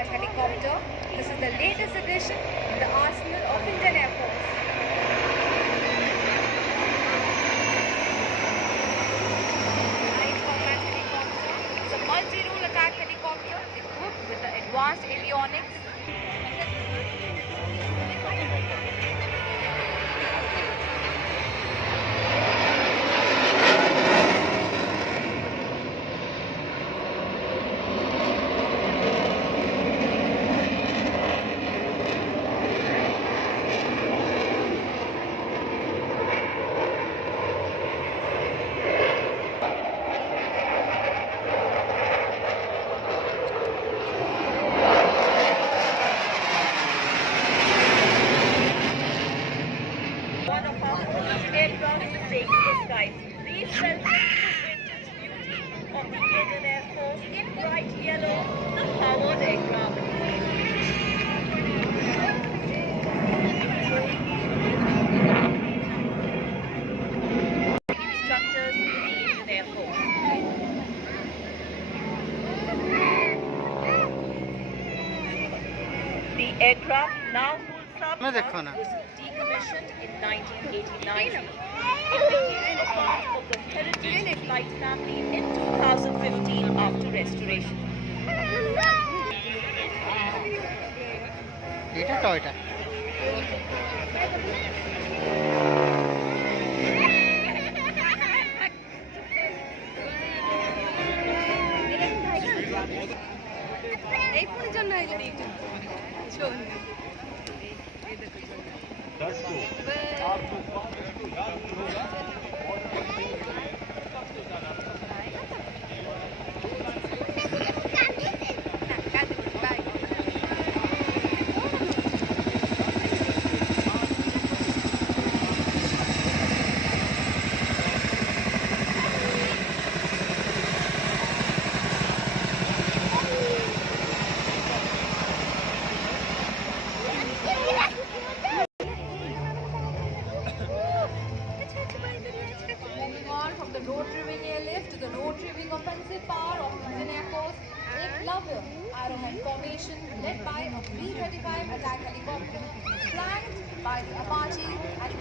attack helicopter. This is the latest addition in the arsenal of Indian Air Force. Light combat helicopter is a multi-role attack helicopter equipped with the advanced avionics. One of our oldest aircraft to take to the skies. These celebrate the vintage beauty of the Indian Air Force in bright yellow, the powered aircraft. Instructors in the Indian Air Force. The aircraft now full sub मैं देखो ना। was decommissioned in 1989. It became a part of the Heritage Flight family in 2015 after restoration. এটা Toyota এই ফোনের জন্য চল Moving on from the rotary wing airlift to the rotary wing offensive power of Indian Air Force, Eklavya Arrowhead formation led by a B-25 attack helicopter flanked by the Apache and